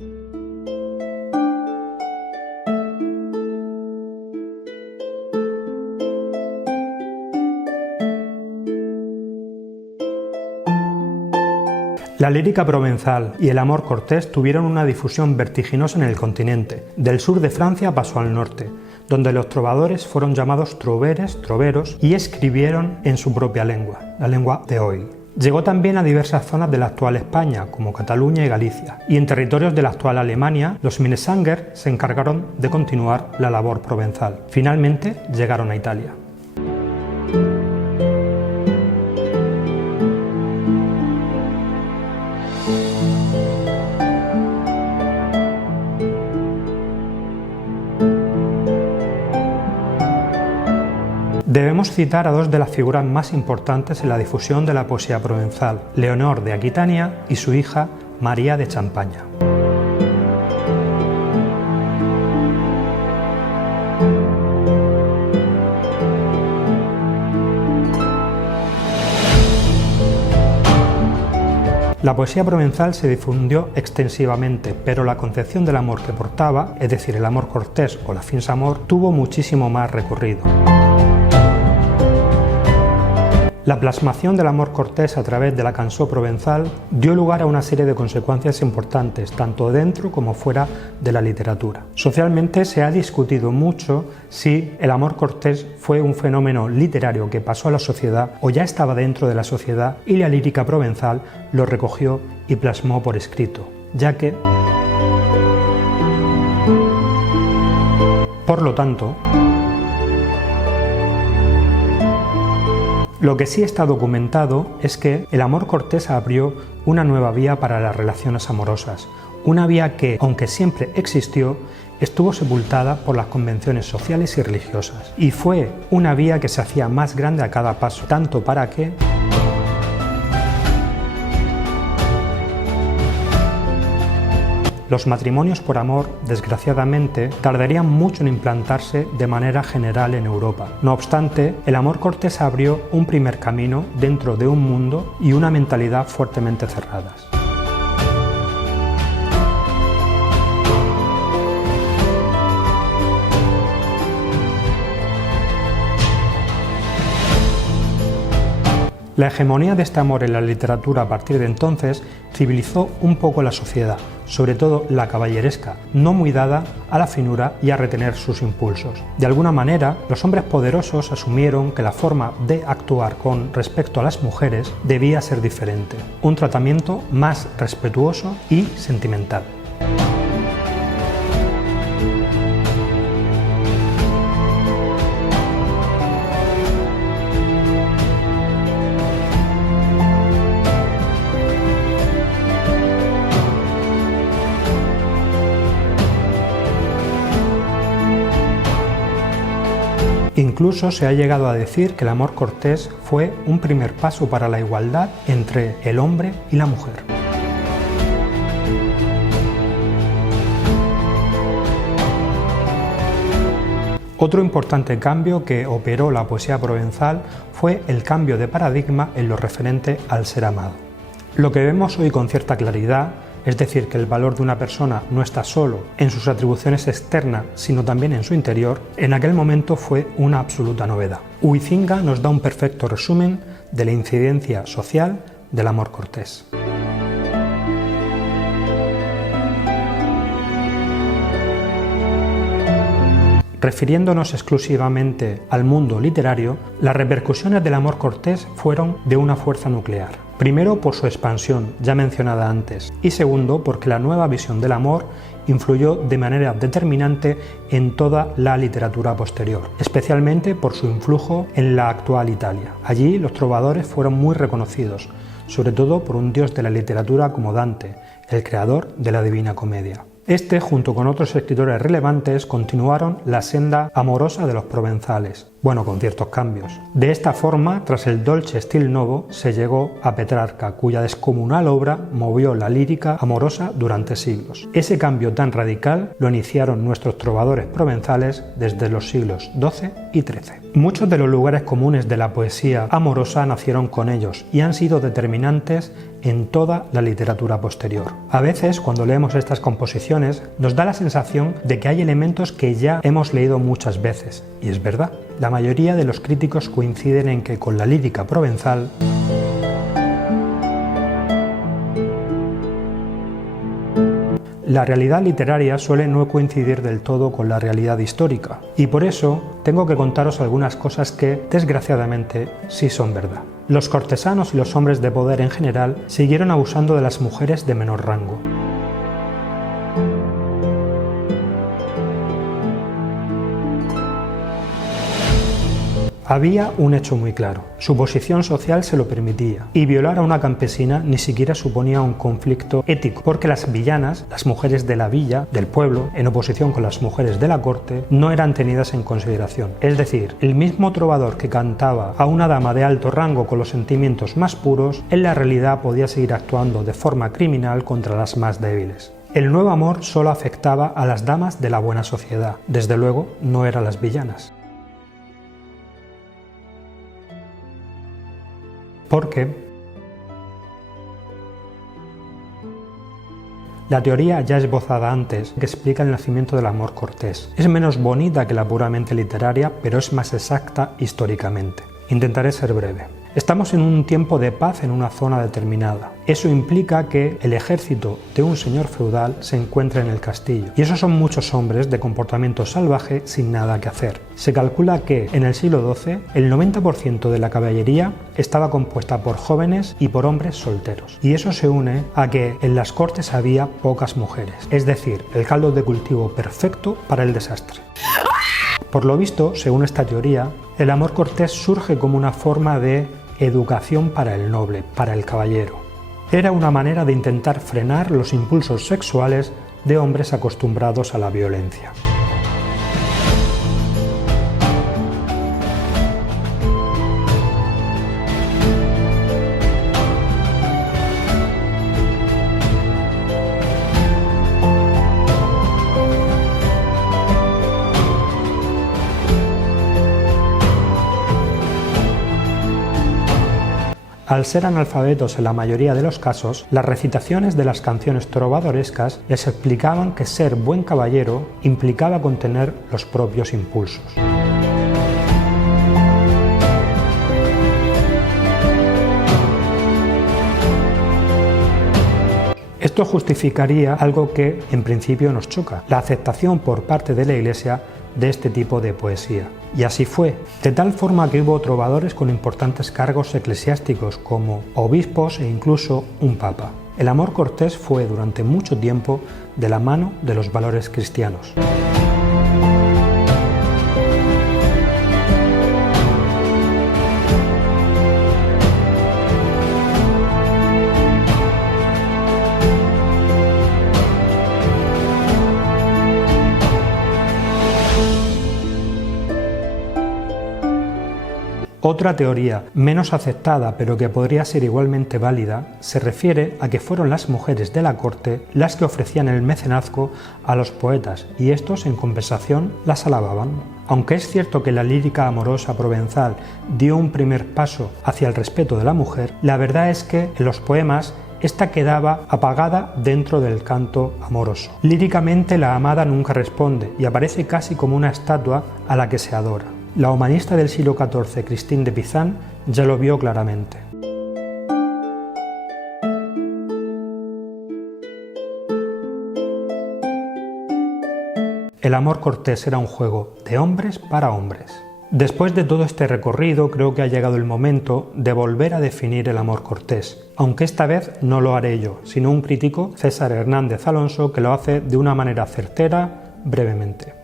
La lírica provenzal y el amor cortés tuvieron una difusión vertiginosa en el continente. Del sur de Francia pasó al norte, donde los trovadores fueron llamados troveres, troveros, y escribieron en su propia lengua, la lengua de hoy. Llegó también a diversas zonas de la actual España, como Cataluña y Galicia, y en territorios de la actual Alemania, los Minnesänger se encargaron de continuar la labor provenzal. Finalmente llegaron a Italia. Debemos citar a dos de las figuras más importantes en la difusión de la poesía provenzal, Leonor de Aquitania y su hija María de Champaña. La poesía provenzal se difundió extensivamente, pero la concepción del amor que portaba, es decir, el amor cortés o la fins amor, tuvo muchísimo más recorrido. La plasmación del amor cortés a través de la cançó provenzal dio lugar a una serie de consecuencias importantes, tanto dentro como fuera de la literatura. Socialmente se ha discutido mucho si el amor cortés fue un fenómeno literario que pasó a la sociedad o ya estaba dentro de la sociedad, y la lírica provenzal lo recogió y plasmó por escrito, ya que, por lo tanto, lo que sí está documentado es que el amor cortés abrió una nueva vía para las relaciones amorosas, una vía que, aunque siempre existió, estuvo sepultada por las convenciones sociales y religiosas, y fue una vía que se hacía más grande a cada paso, tanto para que los matrimonios por amor, desgraciadamente, tardarían mucho en implantarse de manera general en Europa. No obstante, el amor cortés abrió un primer camino dentro de un mundo y una mentalidad fuertemente cerradas. La hegemonía de este amor en la literatura a partir de entonces civilizó un poco la sociedad, sobre todo la caballeresca, no muy dada a la finura y a retener sus impulsos. De alguna manera, los hombres poderosos asumieron que la forma de actuar con respecto a las mujeres debía ser diferente, un tratamiento más respetuoso y sentimental. Incluso se ha llegado a decir que el amor cortés fue un primer paso para la igualdad entre el hombre y la mujer. Otro importante cambio que operó la poesía provenzal fue el cambio de paradigma en lo referente al ser amado. Lo que vemos hoy con cierta claridad, es decir, que el valor de una persona no está solo en sus atribuciones externas, sino también en su interior, en aquel momento fue una absoluta novedad. Huizinga nos da un perfecto resumen de la incidencia social del amor cortés. Refiriéndonos exclusivamente al mundo literario, las repercusiones del amor cortés fueron de una fuerza nuclear. Primero, por su expansión, ya mencionada antes, y segundo, porque la nueva visión del amor influyó de manera determinante en toda la literatura posterior, especialmente por su influjo en la actual Italia. Allí los trovadores fueron muy reconocidos, sobre todo por un dios de la literatura como Dante, el creador de la Divina Comedia. Este, junto con otros escritores relevantes, continuaron la senda amorosa de los provenzales. Bueno, con ciertos cambios. De esta forma, tras el Dolce Stil Novo, se llegó a Petrarca, cuya descomunal obra movió la lírica amorosa durante siglos. Ese cambio tan radical lo iniciaron nuestros trovadores provenzales desde los siglos XII y XIII. Muchos de los lugares comunes de la poesía amorosa nacieron con ellos y han sido determinantes en toda la literatura posterior. A veces, cuando leemos estas composiciones, nos da la sensación de que hay elementos que ya hemos leído muchas veces, y es verdad. La mayoría de los críticos coinciden en que con la lírica provenzal la realidad literaria suele no coincidir del todo con la realidad histórica, y por eso tengo que contaros algunas cosas que, desgraciadamente, sí son verdad. Los cortesanos y los hombres de poder en general siguieron abusando de las mujeres de menor rango. Había un hecho muy claro: su posición social se lo permitía, y violar a una campesina ni siquiera suponía un conflicto ético, porque las villanas, las mujeres de la villa, del pueblo, en oposición con las mujeres de la corte, no eran tenidas en consideración. Es decir, el mismo trovador que cantaba a una dama de alto rango con los sentimientos más puros, en la realidad podía seguir actuando de forma criminal contra las más débiles. El nuevo amor solo afectaba a las damas de la buena sociedad, desde luego no eran las villanas. Porque la teoría ya esbozada antes, que explica el nacimiento del amor cortés, es menos bonita que la puramente literaria, pero es más exacta históricamente. Intentaré ser breve. Estamos en un tiempo de paz en una zona determinada. Eso implica que el ejército de un señor feudal se encuentra en el castillo, y esos son muchos hombres de comportamiento salvaje sin nada que hacer. Se calcula que en el siglo XII el 90% de la caballería estaba compuesta por jóvenes y por hombres solteros, y eso se une a que en las cortes había pocas mujeres, es decir, el caldo de cultivo perfecto para el desastre. Por lo visto, según esta teoría, el amor cortés surge como una forma de educación para el noble, para el caballero. Era una manera de intentar frenar los impulsos sexuales de hombres acostumbrados a la violencia. Al ser analfabetos en la mayoría de los casos, las recitaciones de las canciones trovadorescas les explicaban que ser buen caballero implicaba contener los propios impulsos. Esto justificaría algo que en principio nos choca: la aceptación por parte de la Iglesia de este tipo de poesía. Y así fue, de tal forma que hubo trovadores con importantes cargos eclesiásticos como obispos e incluso un papa. El amor cortés fue durante mucho tiempo de la mano de los valores cristianos. Otra teoría, menos aceptada pero que podría ser igualmente válida, se refiere a que fueron las mujeres de la corte las que ofrecían el mecenazgo a los poetas y estos en compensación las alababan. Aunque es cierto que la lírica amorosa provenzal dio un primer paso hacia el respeto de la mujer, la verdad es que en los poemas esta quedaba apagada dentro del canto amoroso. Líricamente la amada nunca responde y aparece casi como una estatua a la que se adora. La humanista del siglo XIV, Christine de Pizan, ya lo vio claramente. El amor cortés era un juego de hombres para hombres. Después de todo este recorrido, creo que ha llegado el momento de volver a definir el amor cortés, aunque esta vez no lo haré yo, sino un crítico, César Hernández Alonso, que lo hace de una manera certera, brevemente.